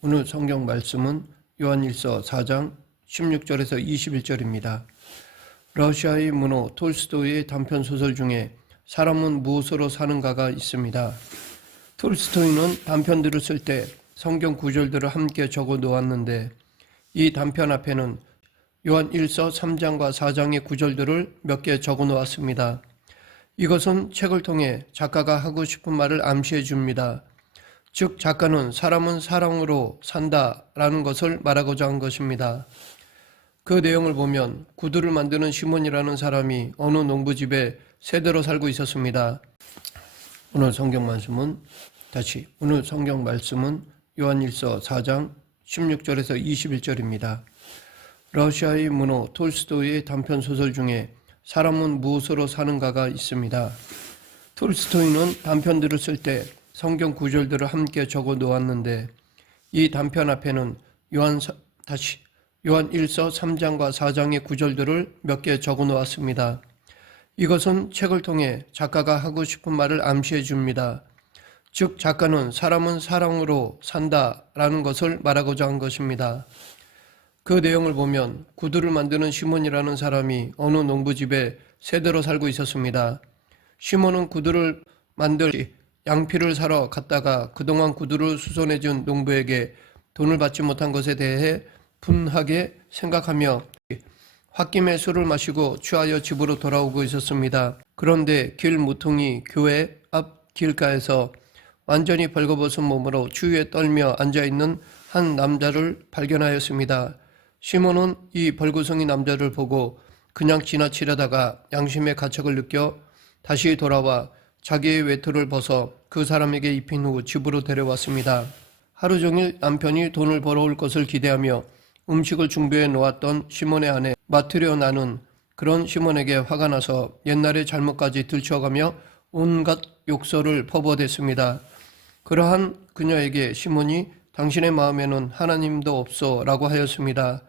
오늘 성경 말씀은 요한일서 4장 16절에서 21절입니다. 러시아의 문호 톨스토이의 단편 소설 중에 사람은 무엇으로 사는가가 있습니다. 톨스토이는 단편들을 쓸 때 성경 구절들을 함께 적어 놓았는데 이 단편 앞에는 요한일서 3장과 4장의 구절들을 몇 개 적어 놓았습니다. 이것은 책을 통해 작가가 하고 싶은 말을 암시해 줍니다. 즉 작가는 사람은 사랑으로 산다라는 것을 말하고자 한 것입니다. 그 내용을 보면 구두를 만드는 시몬이라는 사람이 어느 농부집에 세대로 살고 있었습니다. 오늘 성경 말씀은 요한일서 4장 16절에서 21절입니다. 러시아의 문호 톨스토이의 단편 소설 중에 사람은 무엇으로 사는가가 있습니다. 톨스토이는 단편들을 쓸 때 성경 구절들을 함께 적어 놓았는데 이 단편 앞에는 요한일서 3장과 4장의 구절들을 몇 개 적어 놓았습니다. 이것은 책을 통해 작가가 하고 싶은 말을 암시해 줍니다. 즉 작가는 사람은 사랑으로 산다라는 것을 말하고자 한 것입니다. 그 내용을 보면 구두를 만드는 시몬이라는 사람이 어느 농부집에 세대로 살고 있었습니다. 시몬은 구두를 만들 양피를 사러 갔다가 그동안 구두를 수선해준 농부에게 돈을 받지 못한 것에 대해 분하게 생각하며 홧김에 술을 마시고 취하여 집으로 돌아오고 있었습니다. 그런데 길 모퉁이 교회 앞 길가에서 완전히 벌거벗은 몸으로 추위에 떨며 앉아있는 한 남자를 발견하였습니다. 시몬은 이 벌구성이 남자를 보고 그냥 지나치려다가 양심의 가책을 느껴 다시 돌아와 자기의 외투를 벗어 그 사람에게 입힌 후 집으로 데려왔습니다. 하루 종일 남편이 돈을 벌어올 것을 기대하며 음식을 준비해 놓았던 시몬의 아내 마트료나는 그런 시몬에게 화가 나서 옛날의 잘못까지 들춰가며 온갖 욕설을 퍼부어댔습니다. 그러한 그녀에게 시몬이 당신의 마음에는 하나님도 없어 라고 하였습니다.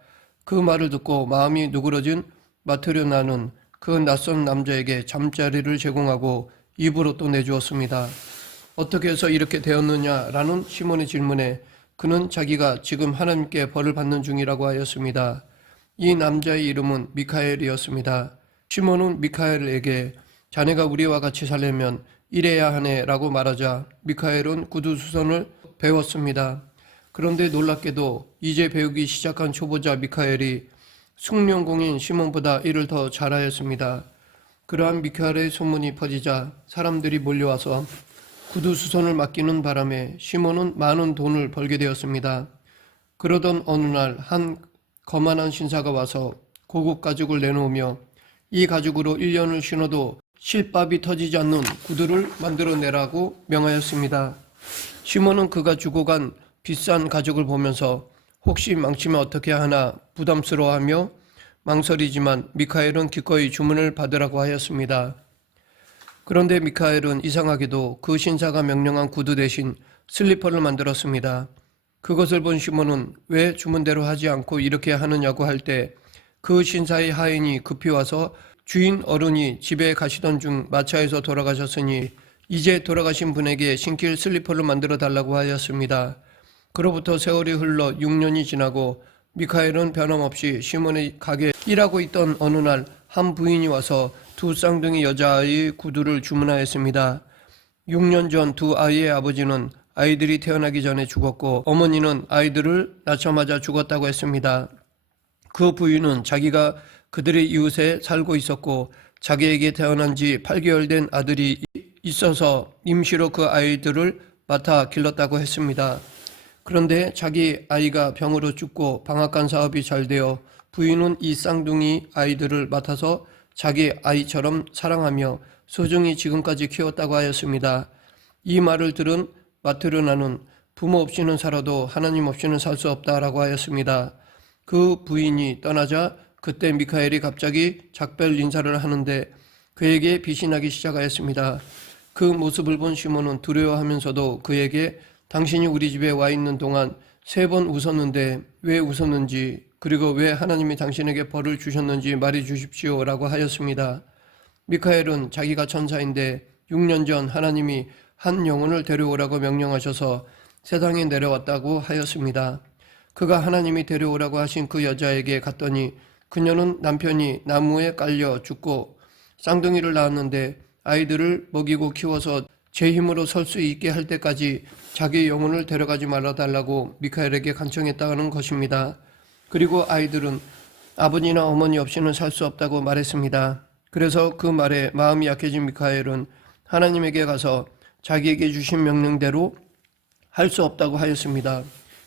그 말을 듣고 마음이 누그러진 마트료나는 그 낯선 남자에게 잠자리를 제공하고 입으로 또 내주었습니다. 어떻게 해서 이렇게 되었느냐라는 시몬의 질문에 그는 자기가 지금 하나님께 벌을 받는 중이라고 하였습니다. 이 남자의 이름은 미카엘이었습니다. 시몬은 미카엘에게 자네가 우리와 같이 살려면 이래야 하네 라고 말하자 미카엘은 구두수선을 배웠습니다. 그런데 놀랍게도 이제 배우기 시작한 초보자 미카엘이 숙련공인 시몬보다 일을 더 잘하였습니다. 그러한 미카엘의 소문이 퍼지자 사람들이 몰려와서 구두수선을 맡기는 바람에 시몬은 많은 돈을 벌게 되었습니다. 그러던 어느 날 한 거만한 신사가 와서 고급 가죽을 내놓으며 이 가죽으로 1년을 신어도 실밥이 터지지 않는 구두를 만들어내라고 명하였습니다. 시몬은 그가 주고 간 비싼 가죽을 보면서 혹시 망치면 어떻게 하나 부담스러워하며 망설이지만 미카엘은 기꺼이 주문을 받으라고 하였습니다. 그런데 미카엘은 이상하게도 그 신사가 명령한 구두 대신 슬리퍼를 만들었습니다. 그것을 본 시몬은 왜 주문대로 하지 않고 이렇게 하느냐고 할 때 그 신사의 하인이 급히 와서 주인 어른이 집에 가시던 중 마차에서 돌아가셨으니 이제 돌아가신 분에게 신길 슬리퍼를 만들어 달라고 하였습니다. 그로부터 세월이 흘러 6년이 지나고 미카엘은 변함없이 시몬의 가게에 일하고 있던 어느 날 한 부인이 와서 두 쌍둥이 여자아이의 구두를 주문하였습니다. 6년 전 두 아이의 아버지는 아이들이 태어나기 전에 죽었고 어머니는 아이들을 낳자마자 죽었다고 했습니다. 그 부인은 자기가 그들의 이웃에 살고 있었고 자기에게 태어난 지 8개월 된 아들이 있어서 임시로 그 아이들을 맡아 길렀다고 했습니다. 그런데 자기 아이가 병으로 죽고 방앗간 사업이 잘 되어 부인은 이 쌍둥이 아이들을 맡아서 자기 아이처럼 사랑하며 소중히 지금까지 키웠다고 하였습니다. 이 말을 들은 마트료나는 부모 없이는 살아도 하나님 없이는 살 수 없다라고 하였습니다. 그 부인이 떠나자 그때 미카엘이 갑자기 작별 인사를 하는데 그에게 빛이 나기 시작하였습니다. 그 모습을 본 시몬은 두려워하면서도 그에게 당신이 우리 집에 와 있는 동안 3번 웃었는데 왜 웃었는지 그리고 왜 하나님이 당신에게 벌을 주셨는지 말해 주십시오 라고 하였습니다. 미카엘은 자기가 천사인데 6년 전 하나님이 한 영혼을 데려오라고 명령하셔서 세상에 내려왔다고 하였습니다. 그가 하나님이 데려오라고 하신 그 여자에게 갔더니 그녀는 남편이 나무에 깔려 죽고 쌍둥이를 낳았는데 아이들을 먹이고 키워서 제 힘으로 설 수 있게 할 때까지 자기 영혼을 데려가지 말아달라고 미카엘에게 간청했다는 것입니다. 그리고 아이들은 아버지나 어머니 없이는 살 수 없다고 말했습니다. 그래서 그 말에 마음이 약해진 미카엘은 하나님에게 가서 자기에게 주신 명령대로 할 수 없다고 하였습니다.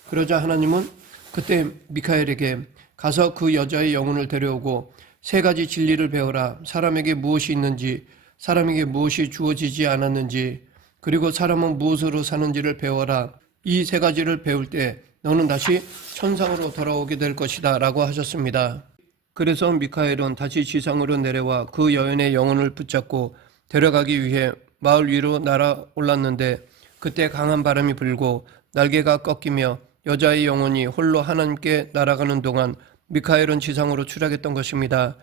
그러자 하나님은 그때 미카엘에게 가서 그 여자의 영혼을 데려오고 세 가지 진리를 배워라. 사람에게 무엇이 있는지, 사람에게 무엇이 주어지지 않았는지, 그리고 사람은 무엇으로 사는지를 배워라. 이 세 가지를 배울 때 너는 다시 천상으로 돌아오게 될 것이다 라고 하셨습니다. 그래서 미카엘은 다시 지상으로 내려와 그 여인의 영혼을 붙잡고 데려가기 위해 마을 위로 날아올랐는데 그때 강한 바람이 불고 날개가 꺾이며 여자의 영혼이 홀로 하나님께 날아가는 동안 미카엘은 지상으로 추락했던 것입니다.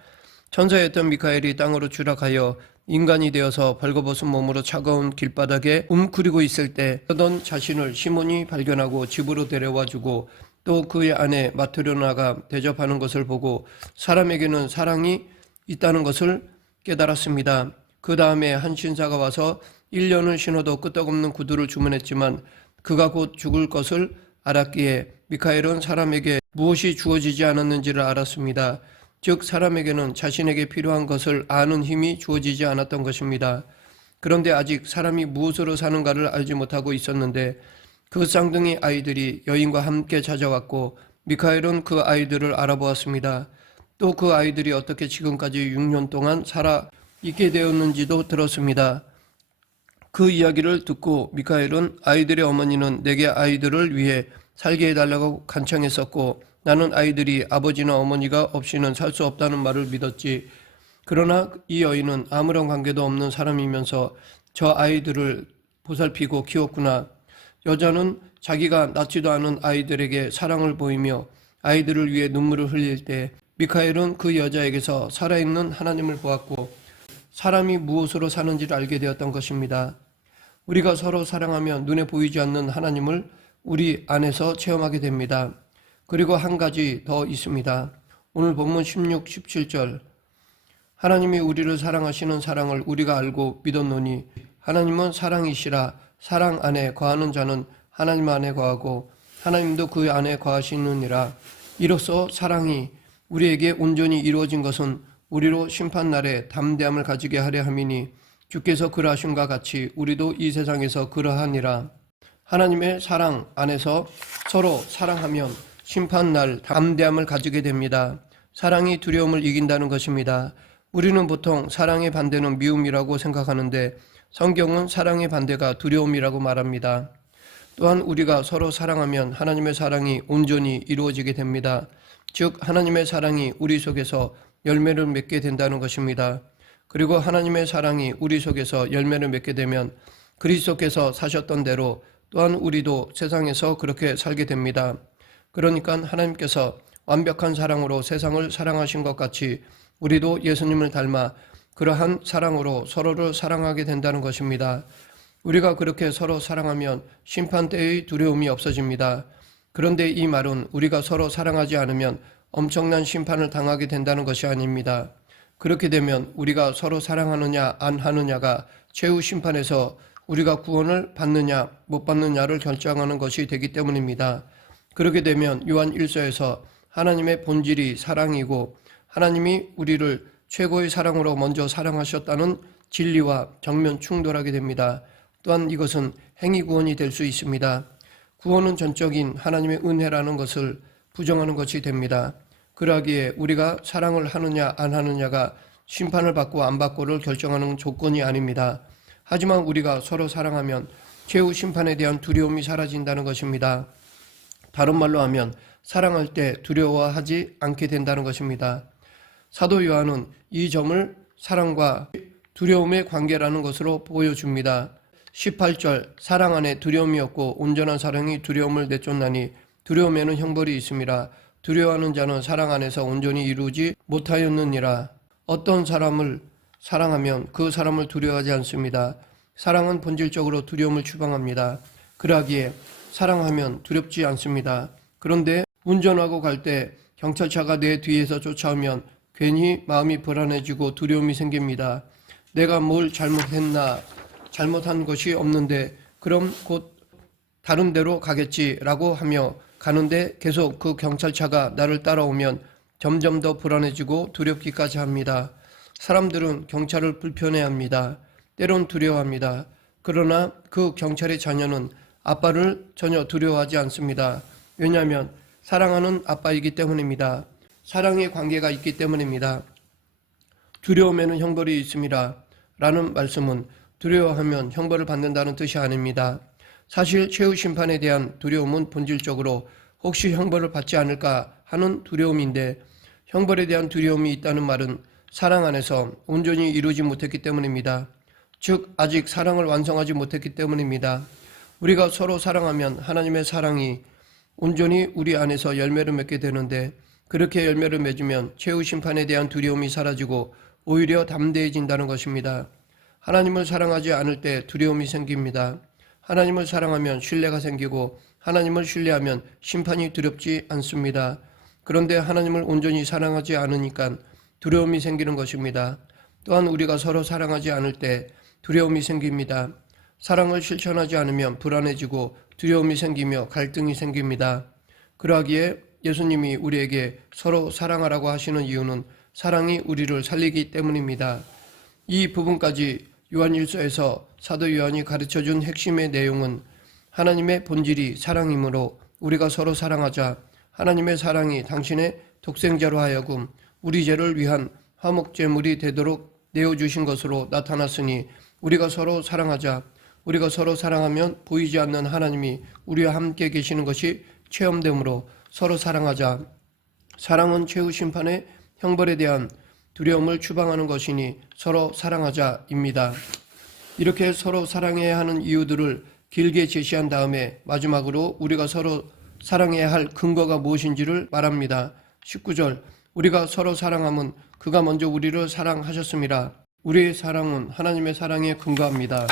천사였던 미카엘이 땅으로 추락하여 인간이 되어서 벌거벗은 몸으로 차가운 길바닥에 움크리고 있을 때 그러던 자신을 시몬이 발견하고 집으로 데려와주고 또 그의 아내 마트로나가 대접하는 것을 보고 사람에게는 사랑이 있다는 것을 깨달았습니다. 그 다음에 한 신사가 와서 1년을 신어도 끄떡없는 구두를 주문했지만 그가 곧 죽을 것을 알았기에 미카엘은 사람에게 무엇이 주어지지 않았는지를 알았습니다. 즉 사람에게는 자신에게 필요한 것을 아는 힘이 주어지지 않았던 것입니다. 그런데 아직 사람이 무엇으로 사는가를 알지 못하고 있었는데 그 쌍둥이 아이들이 여인과 함께 찾아왔고 미카엘은 그 아이들을 알아보았습니다. 또 그 아이들이 어떻게 지금까지 6년 동안 살아 있게 되었는지도 들었습니다. 그 이야기를 듣고 미카엘은 아이들의 어머니는 내게 아이들을 위해 살게 해달라고 간청했었고 나는 아이들이 아버지나 어머니가 없이는 살 수 없다는 말을 믿었지. 그러나 이 여인은 아무런 관계도 없는 사람이면서 저 아이들을 보살피고 키웠구나. 여자는 자기가 낳지도 않은 아이들에게 사랑을 보이며 아이들을 위해 눈물을 흘릴 때 미카엘은 그 여자에게서 살아있는 하나님을 보았고 사람이 무엇으로 사는지를 알게 되었던 것입니다. 우리가 서로 사랑하며 눈에 보이지 않는 하나님을 우리 안에서 체험하게 됩니다. 그리고 한 가지 더 있습니다. 오늘 본문 16, 17절 하나님이 우리를 사랑하시는 사랑을 우리가 알고 믿었노니 하나님은 사랑이시라. 사랑 안에 거하는 자는 하나님 안에 거하고 하나님도 그 안에 거하시느니라. 이로써 사랑이 우리에게 온전히 이루어진 것은 우리로 심판날에 담대함을 가지게 하려 함이니 주께서 그러하심과 같이 우리도 이 세상에서 그러하니라. 하나님의 사랑 안에서 서로 사랑하면 심판날 담대함을 가지게 됩니다. 사랑이 두려움을 이긴다는 것입니다. 우리는 보통 사랑의 반대는 미움이라고 생각하는데 성경은 사랑의 반대가 두려움이라고 말합니다. 또한 우리가 서로 사랑하면 하나님의 사랑이 온전히 이루어지게 됩니다. 즉 하나님의 사랑이 우리 속에서 열매를 맺게 된다는 것입니다. 그리고 하나님의 사랑이 우리 속에서 열매를 맺게 되면 그리스도께서 사셨던 대로 또한 우리도 세상에서 그렇게 살게 됩니다. 그러니까 하나님께서 완벽한 사랑으로 세상을 사랑하신 것 같이 우리도 예수님을 닮아 그러한 사랑으로 서로를 사랑하게 된다는 것입니다. 우리가 그렇게 서로 사랑하면 심판 때의 두려움이 없어집니다. 그런데 이 말은 우리가 서로 사랑하지 않으면 엄청난 심판을 당하게 된다는 것이 아닙니다. 그렇게 되면 우리가 서로 사랑하느냐 안 하느냐가 최후 심판에서 우리가 구원을 받느냐 못 받느냐를 결정하는 것이 되기 때문입니다. 그렇게 되면 요한 1서에서 하나님의 본질이 사랑이고 하나님이 우리를 최고의 사랑으로 먼저 사랑하셨다는 진리와 정면 충돌하게 됩니다. 또한 이것은 행위 구원이 될 수 있습니다. 구원은 전적인 하나님의 은혜라는 것을 부정하는 것이 됩니다. 그러하기에 우리가 사랑을 하느냐 안 하느냐가 심판을 받고 안 받고를 결정하는 조건이 아닙니다. 하지만 우리가 서로 사랑하면 최후 심판에 대한 두려움이 사라진다는 것입니다. 다른 말로 하면 사랑할 때 두려워하지 않게 된다는 것입니다. 사도 요한은 이 점을 사랑과 두려움의 관계라는 것으로 보여줍니다. 18절 사랑 안에 두려움이 없고 온전한 사랑이 두려움을 내쫓나니 두려움에는 형벌이 있음이라. 두려워하는 자는 사랑 안에서 온전히 이루지 못하였느니라. 어떤 사람을 사랑하면 그 사람을 두려워하지 않습니다. 사랑은 본질적으로 두려움을 추방합니다. 그러하기에 사랑하면 두렵지 않습니다. 그런데 운전하고 갈 때 경찰차가 내 뒤에서 쫓아오면 괜히 마음이 불안해지고 두려움이 생깁니다. 내가 뭘 잘못했나, 잘못한 것이 없는데 그럼 곧 다른 데로 가겠지라고 하며 가는데 계속 그 경찰차가 나를 따라오면 점점 더 불안해지고 두렵기까지 합니다. 사람들은 경찰을 불편해합니다. 때론 두려워합니다. 그러나 그 경찰의 자녀는 아빠를 전혀 두려워하지 않습니다. 왜냐하면 사랑하는 아빠이기 때문입니다. 사랑의 관계가 있기 때문입니다. 두려움에는 형벌이 있습니다. 라는 말씀은 두려워하면 형벌을 받는다는 뜻이 아닙니다. 사실 최후 심판에 대한 두려움은 본질적으로 혹시 형벌을 받지 않을까 하는 두려움인데, 형벌에 대한 두려움이 있다는 말은 사랑 안에서 온전히 이루지 못했기 때문입니다. 즉 아직 사랑을 완성하지 못했기 때문입니다. 우리가 서로 사랑하면 하나님의 사랑이 온전히 우리 안에서 열매를 맺게 되는데, 그렇게 열매를 맺으면 최후 심판에 대한 두려움이 사라지고 오히려 담대해진다는 것입니다. 하나님을 사랑하지 않을 때 두려움이 생깁니다. 하나님을 사랑하면 신뢰가 생기고 하나님을 신뢰하면 심판이 두렵지 않습니다. 그런데 하나님을 온전히 사랑하지 않으니까 두려움이 생기는 것입니다. 또한 우리가 서로 사랑하지 않을 때 두려움이 생깁니다. 사랑을 실천하지 않으면 불안해지고 두려움이 생기며 갈등이 생깁니다. 그러하기에 예수님이 우리에게 서로 사랑하라고 하시는 이유는 사랑이 우리를 살리기 때문입니다. 이 부분까지 요한일서에서 사도 요한이 가르쳐준 핵심의 내용은 하나님의 본질이 사랑이므로 우리가 서로 사랑하자, 하나님의 사랑이 당신의 독생자로 하여금 우리 죄를 위한 화목제물이 되도록 내어주신 것으로 나타났으니, 우리가 서로 사랑하자, 우리가 서로 사랑하면 보이지 않는 하나님이 우리와 함께 계시는 것이 체험되므로 서로 사랑하자. 사랑은 최후 심판의 형벌에 대한 두려움을 추방하는 것이니 서로 사랑하자입니다. 이렇게 서로 사랑해야 하는 이유들을 길게 제시한 다음에 마지막으로 우리가 서로 사랑해야 할 근거가 무엇인지를 말합니다. 19절, 우리가 서로 사랑함은 그가 먼저 우리를 사랑하셨습니다. 우리의 사랑은 하나님의 사랑에 근거합니다.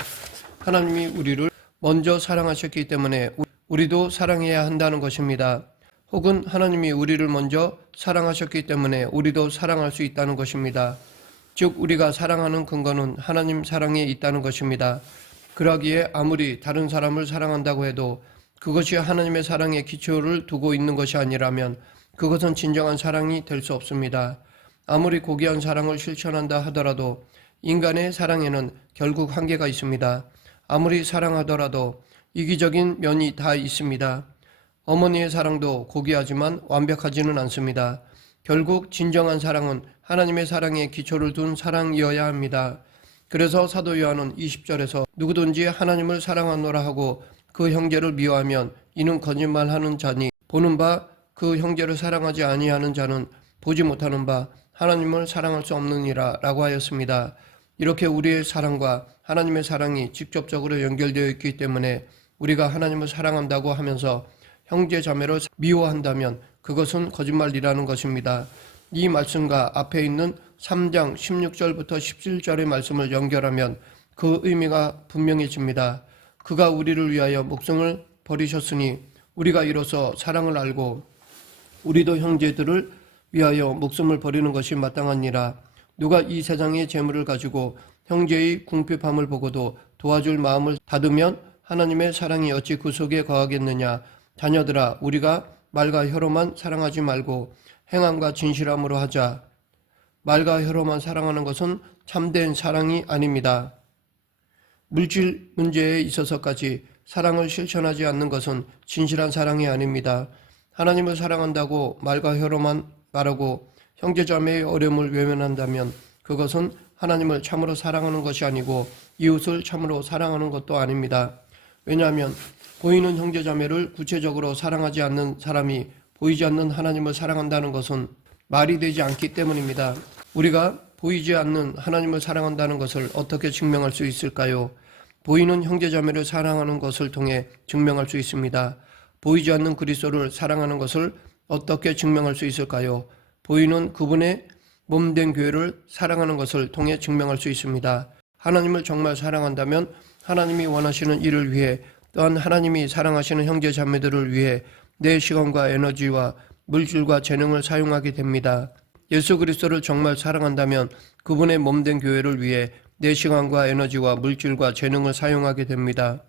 하나님이 우리를 먼저 사랑하셨기 때문에 우리도 사랑해야 한다는 것입니다. 혹은 하나님이 우리를 먼저 사랑하셨기 때문에 우리도 사랑할 수 있다는 것입니다. 즉 우리가 사랑하는 근거는 하나님 사랑에 있다는 것입니다. 그러기에 아무리 다른 사람을 사랑한다고 해도 그것이 하나님의 사랑에 기초를 두고 있는 것이 아니라면 그것은 진정한 사랑이 될 수 없습니다. 아무리 고귀한 사랑을 실천한다 하더라도 인간의 사랑에는 결국 한계가 있습니다. 아무리 사랑하더라도 이기적인 면이 다 있습니다. 어머니의 사랑도 고귀하지만 완벽하지는 않습니다. 결국 진정한 사랑은 하나님의 사랑에 기초를 둔 사랑이어야 합니다. 그래서 사도 요한은 20절에서 누구든지 하나님을 사랑하노라 하고 그 형제를 미워하면 이는 거짓말하는 자니, 보는 바 그 형제를 사랑하지 아니하는 자는 보지 못하는 바 하나님을 사랑할 수 없느니라 라고 하였습니다. 이렇게 우리의 사랑과 하나님의 사랑이 직접적으로 연결되어 있기 때문에 우리가 하나님을 사랑한다고 하면서 형제 자매를 미워한다면 그것은 거짓말이라는 것입니다. 이 말씀과 앞에 있는 3장 16절부터 17절의 말씀을 연결하면 그 의미가 분명해집니다. 그가 우리를 위하여 목숨을 버리셨으니 우리가 이로써 사랑을 알고 우리도 형제들을 위하여 목숨을 버리는 것이 마땅하니라. 누가 이 세상의 재물을 가지고 형제의 궁핍함을 보고도 도와줄 마음을 닫으면 하나님의 사랑이 어찌 그 속에 거하겠느냐. 자녀들아, 우리가 말과 혀로만 사랑하지 말고 행함과 진실함으로 하자. 말과 혀로만 사랑하는 것은 참된 사랑이 아닙니다. 물질 문제에 있어서까지 사랑을 실천하지 않는 것은 진실한 사랑이 아닙니다. 하나님을 사랑한다고 말과 혀로만 말하고 형제자매의 어려움을 외면한다면 그것은 하나님을 참으로 사랑하는 것이 아니고 이웃을 참으로 사랑하는 것도 아닙니다. 왜냐하면 보이는 형제자매를 구체적으로 사랑하지 않는 사람이 보이지 않는 하나님을 사랑한다는 것은 말이 되지 않기 때문입니다. 우리가 보이지 않는 하나님을 사랑한다는 것을 어떻게 증명할 수 있을까요? 보이는 형제자매를 사랑하는 것을 통해 증명할 수 있습니다. 보이지 않는 그리스도를 사랑하는 것을 어떻게 증명할 수 있을까요? 보이는 그분의 몸된 교회를 사랑하는 것을 통해 증명할 수 있습니다. 하나님을 정말 사랑한다면 하나님이 원하시는 일을 위해 또한 하나님이 사랑하시는 형제 자매들을 위해 내 시간과 에너지와 물질과 재능을 사용하게 됩니다. 예수 그리스도를 정말 사랑한다면 그분의 몸된 교회를 위해 내 시간과 에너지와 물질과 재능을 사용하게 됩니다.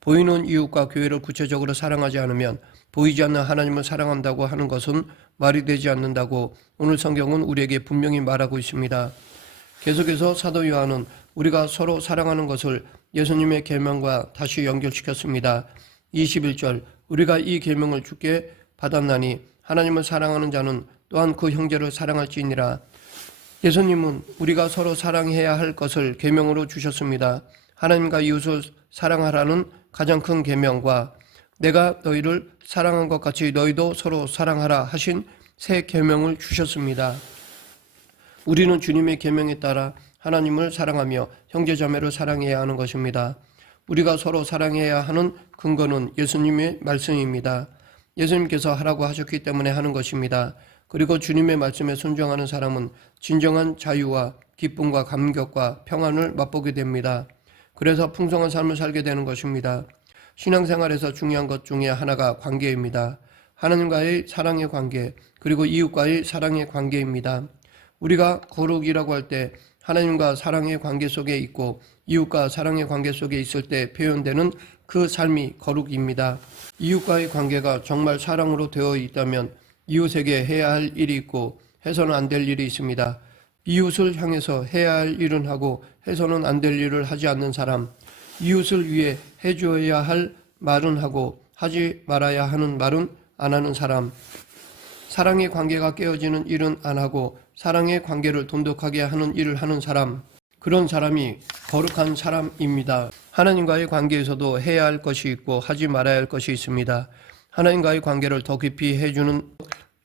보이는 이웃과 교회를 구체적으로 사랑하지 않으면 보이지 않는 하나님을 사랑한다고 하는 것은 말이 되지 않는다고 오늘 성경은 우리에게 분명히 말하고 있습니다. 계속해서 사도 요한은 우리가 서로 사랑하는 것을 예수님의 계명과 다시 연결시켰습니다. 21절 우리가 이 계명을 주께 받았나니 하나님을 사랑하는 자는 또한 그 형제를 사랑할지니라. 예수님은 우리가 서로 사랑해야 할 것을 계명으로 주셨습니다. 하나님과 이웃을 사랑하라는 가장 큰 계명과 내가 너희를 사랑한 것 같이 너희도 서로 사랑하라 하신 새 계명을 주셨습니다. 우리는 주님의 계명에 따라 하나님을 사랑하며 형제자매를 사랑해야 하는 것입니다. 우리가 서로 사랑해야 하는 근거는 예수님의 말씀입니다. 예수님께서 하라고 하셨기 때문에 하는 것입니다. 그리고 주님의 말씀에 순종하는 사람은 진정한 자유와 기쁨과 감격과 평안을 맛보게 됩니다. 그래서 풍성한 삶을 살게 되는 것입니다. 신앙생활에서 중요한 것 중에 하나가 관계입니다. 하나님과의 사랑의 관계, 그리고 이웃과의 사랑의 관계입니다. 우리가 거룩이라고 할 때 하나님과 사랑의 관계 속에 있고 이웃과 사랑의 관계 속에 있을 때 표현되는 그 삶이 거룩입니다. 이웃과의 관계가 정말 사랑으로 되어 있다면 이웃에게 해야 할 일이 있고 해서는 안 될 일이 있습니다. 이웃을 향해서 해야 할 일은 하고 해서는 안 될 일을 하지 않는 사람, 이웃을 위해 해줘야 할 말은 하고 하지 말아야 하는 말은 안 하는 사람, 사랑의 관계가 깨어지는 일은 안 하고 사랑의 관계를 돈독하게 하는 일을 하는 사람, 그런 사람이 거룩한 사람입니다. 하나님과의 관계에서도 해야 할 것이 있고 하지 말아야 할 것이 있습니다. 하나님과의 관계를 더 깊이 해주는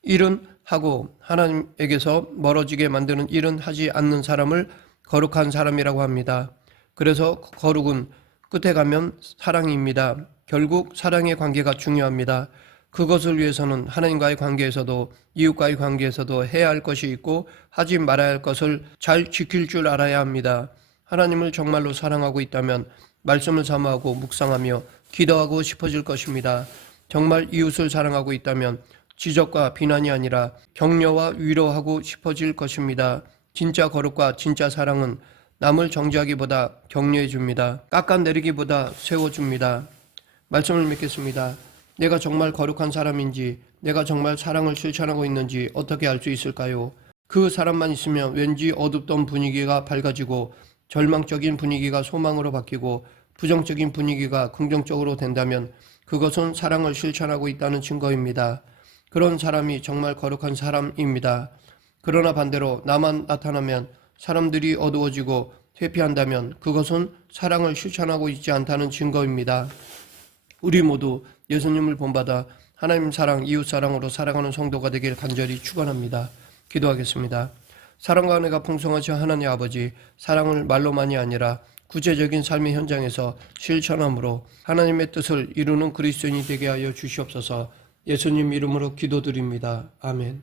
일은 하고 하나님에게서 멀어지게 만드는 일은 하지 않는 사람을 거룩한 사람이라고 합니다. 그래서 거룩은 끝에 가면 사랑입니다. 결국 사랑의 관계가 중요합니다. 그것을 위해서는 하나님과의 관계에서도 이웃과의 관계에서도 해야 할 것이 있고 하지 말아야 할 것을 잘 지킬 줄 알아야 합니다. 하나님을 정말로 사랑하고 있다면 말씀을 사모하고 묵상하며 기도하고 싶어질 것입니다. 정말 이웃을 사랑하고 있다면 지적과 비난이 아니라 격려와 위로하고 싶어질 것입니다. 진짜 거룩과 진짜 사랑은 남을 정죄하기보다 격려해 줍니다. 깎아내리기보다 세워줍니다. 말씀을 믿겠습니다. 내가 정말 거룩한 사람인지, 내가 정말 사랑을 실천하고 있는지 어떻게 알 수 있을까요? 그 사람만 있으면 왠지 어둡던 분위기가 밝아지고 절망적인 분위기가 소망으로 바뀌고 부정적인 분위기가 긍정적으로 된다면 그것은 사랑을 실천하고 있다는 증거입니다. 그런 사람이 정말 거룩한 사람입니다. 그러나 반대로 나만 나타나면 사람들이 어두워지고 회피한다면 그것은 사랑을 실천하고 있지 않다는 증거입니다. 우리 모두 예수님을 본받아 하나님 사랑, 이웃 사랑으로 살아가는 성도가 되길 간절히 축원합니다. 기도하겠습니다. 사랑과 은혜가 풍성하신 하나님 아버지, 사랑을 말로만이 아니라 구체적인 삶의 현장에서 실천함으로 하나님의 뜻을 이루는 그리스도인이 되게 하여 주시옵소서. 예수님 이름으로 기도드립니다. 아멘.